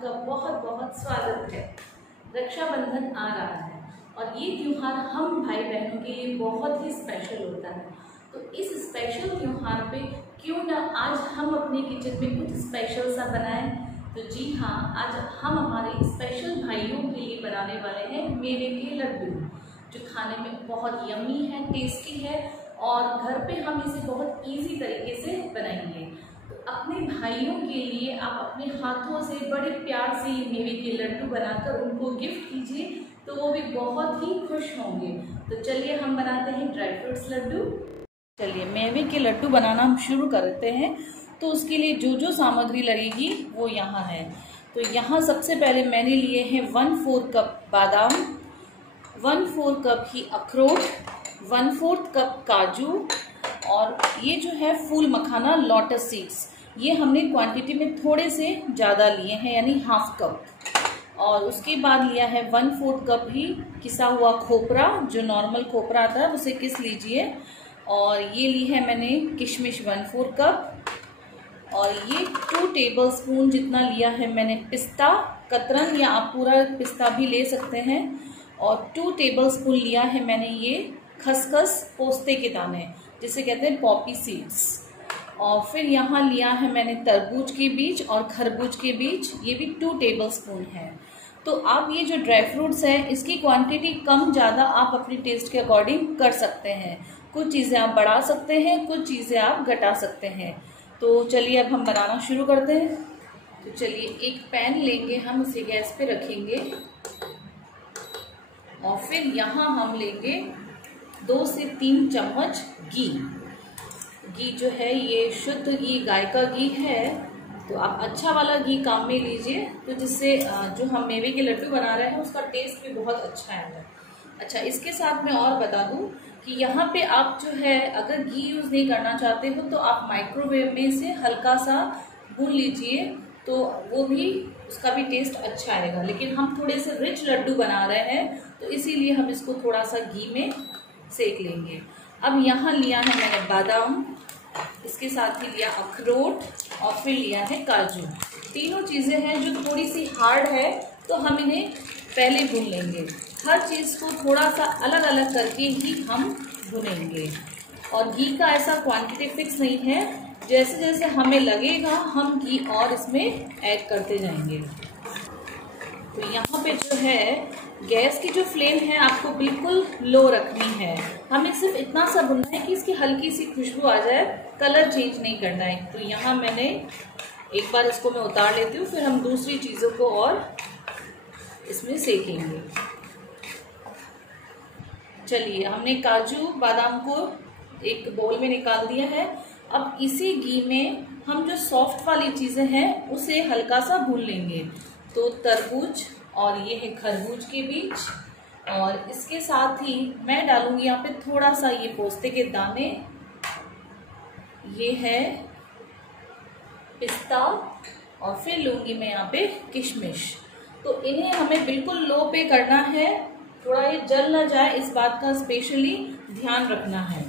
आपका बहुत बहुत स्वागत है। रक्षाबंधन आ रहा है और ये त्यौहार हम भाई बहनों के लिए बहुत ही स्पेशल होता है। तो इस स्पेशल त्यौहार पे क्यों ना आज हम अपने किचन में कुछ स्पेशल सा बनाएं। तो जी हाँ, आज हम हमारे स्पेशल भाइयों के लिए बनाने वाले हैं मेवे के लड्डू, जो खाने में बहुत यम्मी है, टेस्टी है और घर पे हम इसे बहुत इजी तरीके से बनाएंगे। तो अपने भाइयों के लिए आप अपने हाथों से बड़े प्यार से ये मेवे के लड्डू बनाकर उनको गिफ्ट कीजिए, तो वो भी बहुत ही खुश होंगे। तो चलिए हम बनाते हैं ड्राई फ्रूट्स लड्डू। चलिए मेवे के लड्डू बनाना हम शुरू करते हैं। तो उसके लिए जो जो सामग्री लगेगी वो यहाँ है। तो यहाँ सबसे पहले मैंने लिए हैं 1/4 कप बादाम, 1/4 कप ही अखरोट, 1/4 कप काजू और ये जो है फूल मखाना लोटस सीड्स, ये हमने क्वांटिटी में थोड़े से ज़्यादा लिए हैं, यानी 1/2 कप। और उसके बाद लिया है 1/4 कप ही किसा हुआ खोपरा, जो नॉर्मल खोपरा आता है उसे किस लीजिए। और ये ली है मैंने किशमिश 1/4 कप और ये 2 टेबल स्पून जितना लिया है मैंने पिस्ता कतरन, या आप पूरा पिस्ता भी ले सकते हैं। और 2 टेबल स्पून लिया है मैंने ये खसखस, पोस्ते के दाने जिसे कहते हैं पॉपी सीड्स। और फिर यहाँ लिया है मैंने तरबूज के बीज और खरबूज के बीज, ये भी 2 टेबल स्पून है। तो आप ये जो ड्राई फ्रूट्स हैं इसकी क्वांटिटी कम ज़्यादा आप अपनी टेस्ट के अकॉर्डिंग कर सकते हैं। कुछ चीज़ें आप बढ़ा सकते हैं, कुछ चीज़ें आप घटा सकते हैं। तो चलिए अब हम बनाना शुरू करते हैं। तो चलिए एक पैन लेंगे, हम उसे गैस पे रखेंगे और फिर यहाँ हम लेंगे 2 से 3 चम्मच घी। घी जो है ये शुद्ध घी, गाय का घी है, तो आप अच्छा वाला घी काम में लीजिए, तो जिससे जो हम मेवे के लड्डू बना रहे हैं उसका टेस्ट भी बहुत अच्छा आएगा। अच्छा, इसके साथ मैं और बता दूं कि यहाँ पे आप जो है अगर घी यूज़ नहीं करना चाहते हो तो आप माइक्रोवेव में इसे हल्का सा भून लीजिए, तो वो भी उसका भी टेस्ट अच्छा आएगा। लेकिन हम थोड़े से रिच लड्डू बना रहे हैं तो इसीलिए हम इसको थोड़ा सा घी में सेक लेंगे। अब यहाँ लिया है मैंने बादाम, इसके साथ ही लिया अखरोट और फिर लिया है काजू। तीनों चीज़ें हैं जो थोड़ी सी हार्ड है, तो हम इन्हें पहले भून लेंगे। हर चीज़ को थोड़ा सा अलग अलग करके ही हम भुनेंगे। और घी का ऐसा क्वांटिटी फिक्स नहीं है, जैसे जैसे हमें लगेगा हम घी और इसमें ऐड करते जाएंगे। तो यहाँ पे जो है गैस की जो फ्लेम है आपको बिल्कुल लो रखनी है। हमें सिर्फ इतना सा भुनना है कि इसकी हल्की सी खुशबू आ जाए, कलर चेंज नहीं करना है। तो यहाँ मैंने एक बार इसको मैं उतार लेती हूँ, फिर हम दूसरी चीज़ों को और इसमें सेकेंगे। चलिए हमने काजू बादाम को एक बोल में निकाल दिया है। अब इसी घी में हम जो सॉफ्ट वाली चीज़ें हैं उसे हल्का सा भून लेंगे। तो तरबूज और ये है खरबूज के बीज, और इसके साथ ही मैं डालूंगी यहाँ पे थोड़ा सा ये पोस्ते के दाने, ये है पिस्ता और फिर लूंगी मैं यहाँ पे किशमिश। तो इन्हें हमें बिल्कुल लो पे करना है, थोड़ा ये जल ना जाए इस बात का स्पेशली ध्यान रखना है।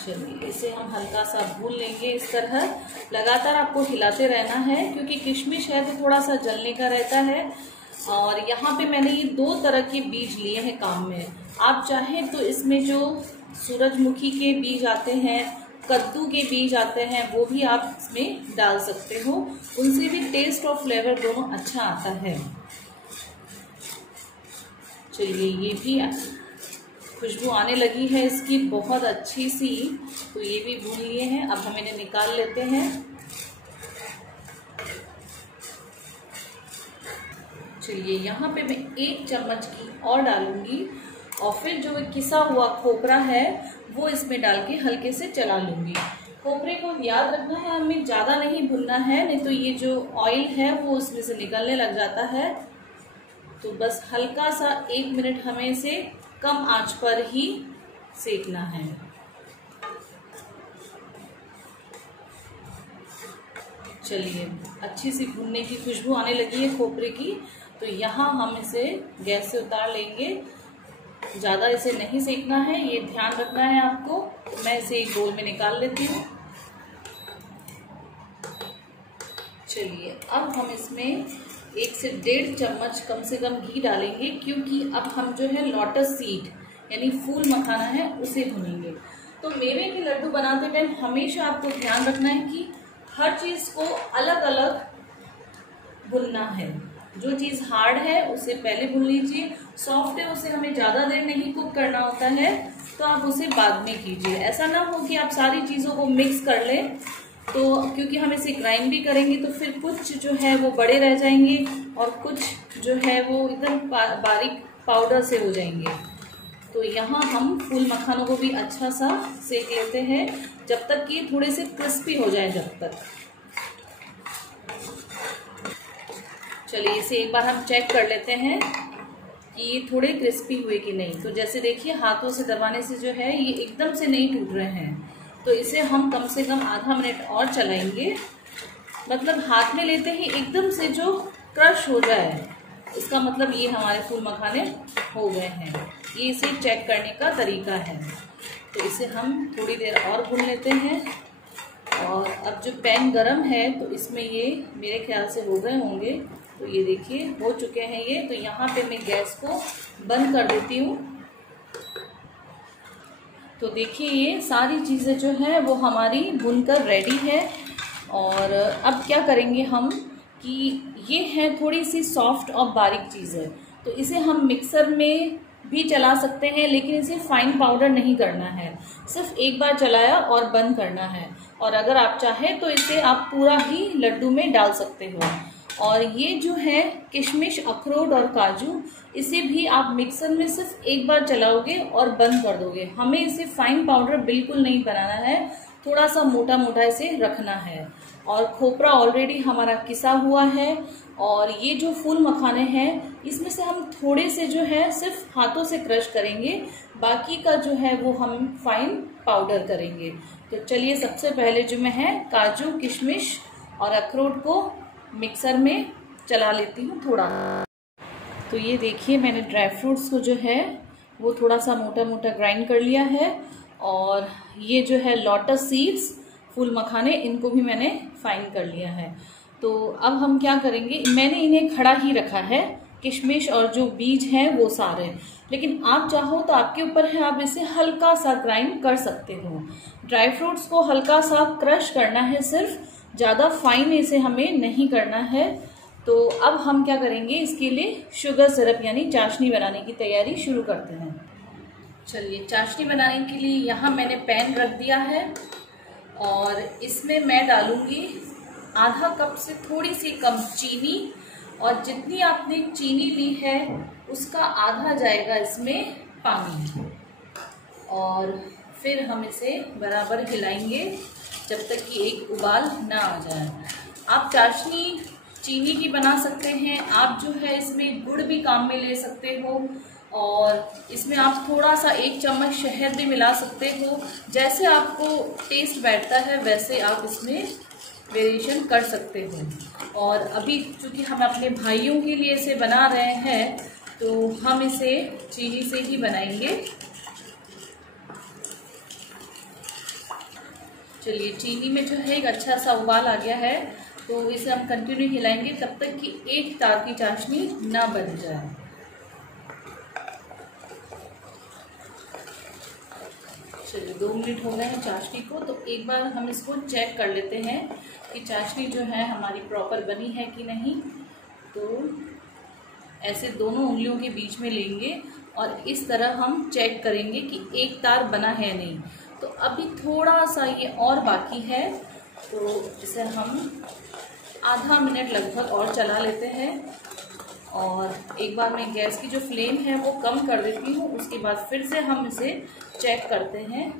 चलिए इसे हम हल्का सा भून लेंगे। इस तरह लगातार आपको हिलाते रहना है, क्योंकि किशमिश है तो थोड़ा सा जलने का रहता है। और यहाँ पे मैंने ये 2 तरह के बीज लिए हैं काम में। आप चाहें तो इसमें जो सूरजमुखी के बीज आते हैं, कद्दू के बीज आते हैं, वो भी आप इसमें डाल सकते हो, उनसे भी टेस्ट और फ्लेवर दोनों अच्छा आता है। चलिए ये भी खुशबू आने लगी है इसकी बहुत अच्छी सी, तो ये भी भून लिए हैं। अब हम इन्हें निकाल लेते हैं। चलिए यहाँ पे मैं 1 चम्मच घी और डालूंगी और फिर जो किसा हुआ खोपरा है वो इसमें डाल के हल्के से चला लूंगी। खोपरे को याद रखना है, हमें ज़्यादा नहीं भूनना है, नहीं तो ये जो ऑयल है वो उसमें से निकलने लग जाता है। तो बस हल्का सा 1 मिनट हमें इसे कम आंच पर ही सेकना है। चलिए अच्छी सी भुनने की खुशबू आने लगी है खोपरे की, तो यहाँ हम इसे गैस से उतार लेंगे। ज़्यादा इसे नहीं सेकना है, ये ध्यान रखना है आपको। मैं इसे एक बोल में निकाल लेती हूँ। चलिए अब हम इसमें 1 से 1.5 चम्मच कम से कम घी डालेंगे, क्योंकि अब हम जो है लोटस सीड यानी फूल मखाना है उसे भूनेंगे। तो मेवे के लड्डू बनाते टाइम हमेशा आपको ध्यान रखना है कि हर चीज़ को अलग अलग भूनना है। जो चीज़ हार्ड है उसे पहले भून लीजिए, सॉफ्ट है उसे हमें ज़्यादा देर नहीं कुक करना होता है, तो आप उसे बाद में कीजिए। ऐसा ना हो कि आप सारी चीज़ों को मिक्स कर लें, तो क्योंकि हम इसे ग्राइंड भी करेंगे तो फिर कुछ जो है वो बड़े रह जाएंगे और कुछ जो है वो एकदम बारीक पाउडर से हो जाएंगे। तो यहाँ हम फूल मखानों को भी अच्छा सा सेक लेते हैं जब तक कि थोड़े से क्रिस्पी हो जाए। जब तक चलिए इसे एक बार हम चेक कर लेते हैं कि ये थोड़े क्रिस्पी हुए कि नहीं। तो जैसे देखिए हाथों से दबाने से जो है ये एकदम से नहीं टूट रहे हैं, तो इसे हम कम से कम आधा मिनट और चलाएंगे। मतलब हाथ में लेते ही एकदम से जो क्रश हो जाए, इसका मतलब ये हमारे फूल मखाने हो गए हैं। ये इसे चेक करने का तरीका है। तो इसे हम थोड़ी देर और भून लेते हैं। और अब जो पैन गरम है तो इसमें ये मेरे ख्याल से हो गए होंगे। तो ये देखिए हो चुके हैं ये। तो यहाँ पे मैं गैस को बंद कर देती हूँ। तो देखिए ये सारी चीज़ें जो है वो हमारी भुनकर रेडी है। और अब क्या करेंगे हम कि ये है थोड़ी सी सॉफ्ट और बारीक चीज़ें, तो इसे हम मिक्सर में भी चला सकते हैं, लेकिन इसे फाइन पाउडर नहीं करना है। सिर्फ एक बार चलाया और बंद करना है। और अगर आप चाहें तो इसे आप पूरा ही लड्डू में डाल सकते हो। और ये जो है किशमिश, अखरोट और काजू, इसे भी आप मिक्सर में सिर्फ एक बार चलाओगे और बंद कर दोगे। हमें इसे फाइन पाउडर बिल्कुल नहीं बनाना है, थोड़ा सा मोटा मोटा इसे रखना है। और खोपरा ऑलरेडी हमारा किसा हुआ है। और ये जो फूल मखाने हैं इसमें से हम थोड़े से जो है सिर्फ हाथों से क्रश करेंगे, बाकी का जो है वो हम फाइन पाउडर करेंगे। तो चलिए सबसे पहले जो मैं है काजू, किशमिश और अखरोट को मिक्सर में चला लेती हूँ थोड़ा। तो ये देखिए मैंने ड्राई फ्रूट्स को जो है वो थोड़ा सा मोटा मोटा ग्राइंड कर लिया है। और ये जो है लोटस सीड्स फूल मखाने, इनको भी मैंने फाइन कर लिया है। तो अब हम क्या करेंगे, मैंने इन्हें खड़ा ही रखा है, किशमिश और जो बीज हैं वो सारे। लेकिन आप चाहो तो आपके ऊपर है, आप इसे हल्का सा ग्राइंड कर सकते हो। ड्राई फ्रूट्स को हल्का सा क्रश करना है सिर्फ, ज़्यादा फाइन इसे हमें नहीं करना है। तो अब हम क्या करेंगे, इसके लिए शुगर सिरप यानी चाशनी बनाने की तैयारी शुरू करते हैं। चलिए चाशनी बनाने के लिए यहाँ मैंने पैन रख दिया है और इसमें मैं डालूंगी आधा कप से थोड़ी सी कम चीनी। और जितनी आपने चीनी ली है उसका आधा जाएगा इसमें पानी। और फिर हम इसे बराबर हिलाएंगे जब तक कि एक उबाल ना आ जाए। आप चाशनी चीनी की बना सकते हैं, आप जो है इसमें गुड़ भी काम में ले सकते हो। और इसमें आप थोड़ा सा 1 चम्मच शहद भी मिला सकते हो। जैसे आपको टेस्ट बैठता है वैसे आप इसमें वेरिएशन कर सकते हो। और अभी चूँकि हम अपने भाइयों के लिए इसे बना रहे हैं तो हम इसे चीनी से ही बनाएंगे। चलिए चीनी में जो है एक अच्छा सा उबाल आ गया है, तो इसे हम कंटिन्यू हिलाएंगे तब तक कि एक तार की चाशनी ना बन जाए। चलिए 2 मिनट हो गए हैं चाशनी को। तो एक बार हम इसको चेक कर लेते हैं कि चाशनी जो है हमारी प्रॉपर बनी है कि नहीं। तो ऐसे दोनों उंगलियों के बीच में लेंगे और इस तरह हम चेक करेंगे कि एक तार बना है नहीं। तो अभी थोड़ा सा ये और बाकी है, तो इसे हम आधा मिनट लगभग और चला लेते हैं। और एक बार मैं गैस की जो फ्लेम है वो कम कर देती हूँ, उसके बाद फिर से हम इसे चेक करते हैं।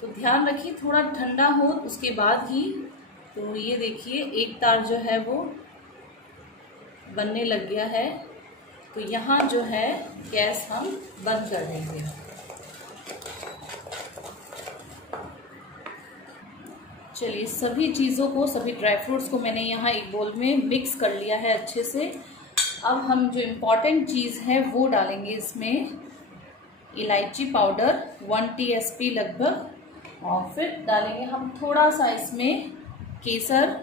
तो ध्यान रखिए थोड़ा ठंडा हो उसके बाद ही। तो ये देखिए एक तार जो है वो बनने लग गया है। तो यहाँ जो है गैस हम बंद कर देंगे। चलिए सभी चीज़ों को, सभी ड्राई फ्रूट्स को मैंने यहाँ एक बोल में मिक्स कर लिया है अच्छे से। अब हम जो इम्पॉर्टेंट चीज़ है वो डालेंगे इसमें, इलायची पाउडर 1 TSP लगभग। और फिर डालेंगे हम थोड़ा सा इसमें केसर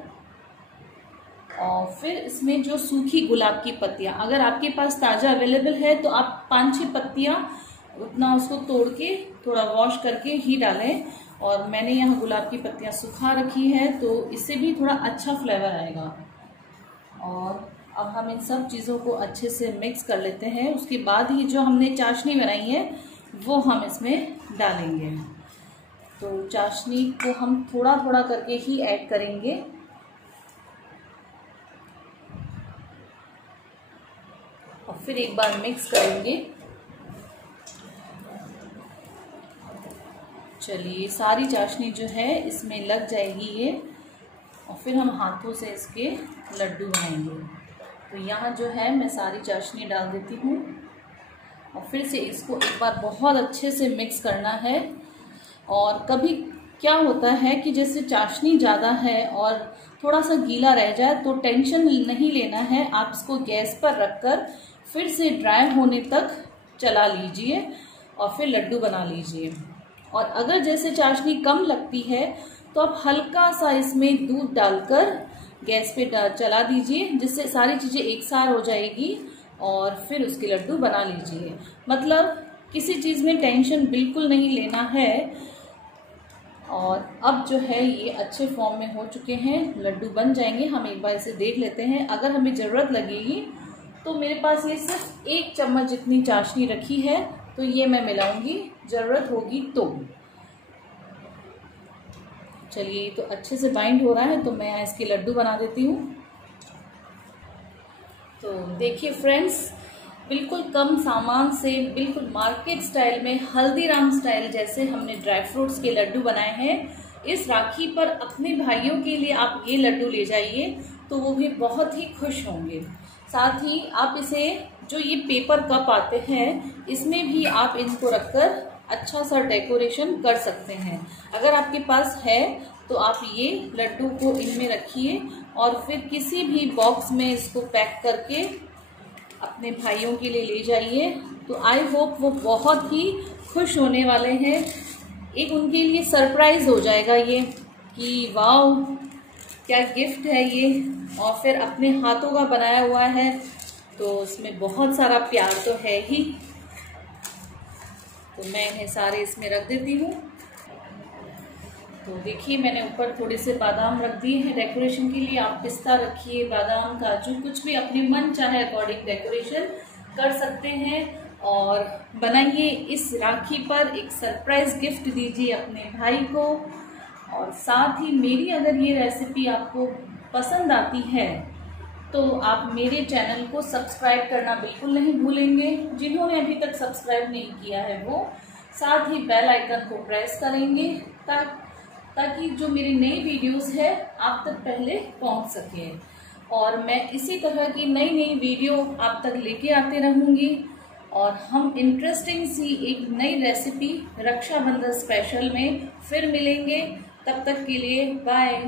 और फिर इसमें जो सूखी गुलाब की पत्तियां, अगर आपके पास ताज़ा अवेलेबल है तो आप 5-6 पत्तियां उतना उसको तोड़ के थोड़ा वॉश करके ही डालें। और मैंने यहाँ गुलाब की पत्तियां सुखा रखी है तो इससे भी थोड़ा अच्छा फ्लेवर आएगा। और अब हम इन सब चीज़ों को अच्छे से मिक्स कर लेते हैं। उसके बाद ही जो हमने चाशनी बनाई है वो हम इसमें डालेंगे। तो चाशनी को हम थोड़ा थोड़ा करके ही ऐड करेंगे। और फिर एक बार मिक्स करेंगे। चलिए, सारी चाशनी जो है इसमें लग जाएगी ये, और फिर हम हाथों से इसके लड्डू बनाएंगे। तो यहाँ जो है मैं सारी चाशनी डाल देती हूँ और फिर से इसको एक बार बहुत अच्छे से मिक्स करना है। और कभी क्या होता है कि जैसे चाशनी ज़्यादा है और थोड़ा सा गीला रह जाए तो टेंशन नहीं लेना है, आप इसको गैस पर रखकर फिर से ड्राई होने तक चला लीजिए और फिर लड्डू बना लीजिए। और अगर जैसे चाशनी कम लगती है तो आप हल्का सा इसमें दूध डालकर गैस पे चला दीजिए, जिससे सारी चीज़ें एक साथ हो जाएगी और फिर उसके लड्डू बना लीजिए। मतलब किसी चीज़ में टेंशन बिल्कुल नहीं लेना है। और अब जो है ये अच्छे फॉर्म में हो चुके हैं, लड्डू बन जाएंगे। हम एक बार इसे देख लेते हैं। अगर हमें ज़रूरत लगेगी तो मेरे पास ये सिर्फ 1 चम्मच जितनी चाशनी रखी है तो ये मैं मिलाऊंगी, ज़रूरत होगी तो। चलिए, तो अच्छे से बाइंड हो रहा है तो मैं इसके लड्डू बना देती हूँ। तो देखिए फ्रेंड्स, बिल्कुल कम सामान से बिल्कुल मार्केट स्टाइल में, हल्दीराम स्टाइल जैसे हमने ड्राई फ्रूट्स के लड्डू बनाए हैं। इस राखी पर अपने भाइयों के लिए आप ये लड्डू ले जाइए तो वो भी बहुत ही खुश होंगे। साथ ही आप इसे, जो ये पेपर कप आते हैं, इसमें भी आप इनको रखकर अच्छा सा डेकोरेशन कर सकते हैं। अगर आपके पास है तो आप ये लड्डू को इनमें रखिए और फिर किसी भी बॉक्स में इसको पैक करके अपने भाइयों के लिए ले जाइए। तो आई होप वो बहुत ही खुश होने वाले हैं। एक उनके लिए सरप्राइज हो जाएगा ये कि वाओ क्या गिफ्ट है ये, और फिर अपने हाथों का बनाया हुआ है तो उसमें बहुत सारा प्यार तो है ही। तो मैं इन्हें सारे इसमें रख देती हूँ। तो देखिए, मैंने ऊपर थोड़े से बादाम रख दिए हैं डेकोरेशन के लिए। आप पिस्ता रखिए, बादाम, काजू, कुछ भी अपने मन चाहे अकॉर्डिंग डेकोरेशन कर सकते हैं। और बनाइए, इस राखी पर एक सरप्राइज गिफ्ट दीजिए अपने भाई को। और साथ ही मेरी अगर ये रेसिपी आपको पसंद आती है तो आप मेरे चैनल को सब्सक्राइब करना बिल्कुल नहीं भूलेंगे। जिन्होंने अभी तक सब्सक्राइब नहीं किया है वो साथ ही बेल आइकन को प्रेस करेंगे ताकि जो मेरी नई वीडियोस है आप तक पहले पहुंच सके। और मैं इसी तरह की नई नई वीडियो आप तक लेके आते रहूँगी। और हम इंटरेस्टिंग सी एक नई रेसिपी रक्षाबंधन स्पेशल में फिर मिलेंगे। तब तक के लिए बाय।